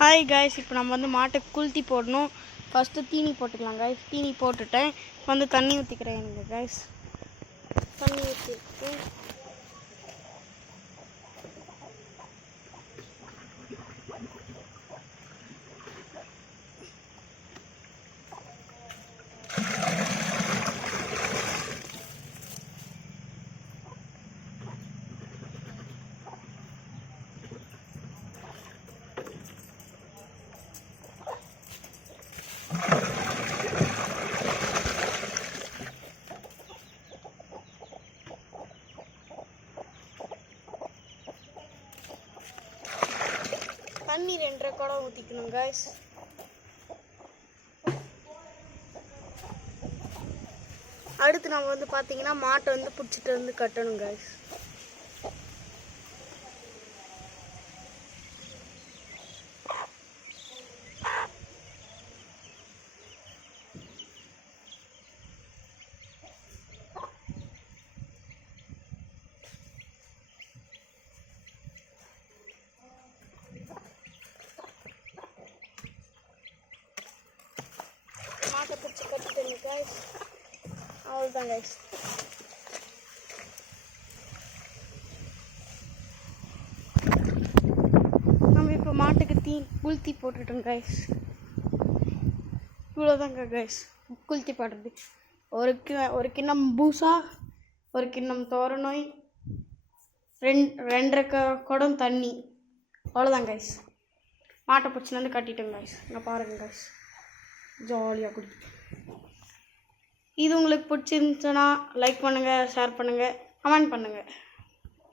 Hi guys, இப்போ நம்ம வந்து மாட்டுக்கு குளுத்தி போடணும். ஃபஸ்ட்டு தீனி போட்டுக்கலாம் காய்ஸ். தீனி போட்டுட்டேன். வந்து தண்ணி ஊற்றிக்கிறேன் எனக்கு காய்ஸ். தண்ணி ஊற்றிட்டு தண்ணி 2 குடம் ஊற்றிக்கணும் காய்ஸ். அடுத்து நம்ம வந்து பார்த்தீங்கன்னா மாட்டை வந்து பிடிச்சிட்டு வந்து கட்டணும் காய்ஸ். மாட்டை பிடிச்சி கட்டிட்டேங்க காய்ஸ். அவ்வளோதான் காய்ஸ். நம்ம இப்போ மாட்டுக்கு குளுத்தி போட்டுட்டோம் காய்ஸ். இவ்வளோதாங்க காய்ஸ் குளுத்தி போடுறது. ஒரு கிண்ணம் பூசா, ஒரு கிண்ணம் தோரநோய், 2 குடம் தண்ணி. அவ்வளோதான் காய்ஸ். மாட்டை பிடிச்சின்னு வந்து கட்டிட்டோம் காய்ஸ். நான் பாருங்கள் காய்ஸ், ஜாலியாக குடிச்சு. இது உங்களுக்கு பிடிச்சிருந்துச்சுன்னா லைக் பண்ணுங்கள், ஷேர் பண்ணுங்கள், கமெண்ட் பண்ணுங்கள்.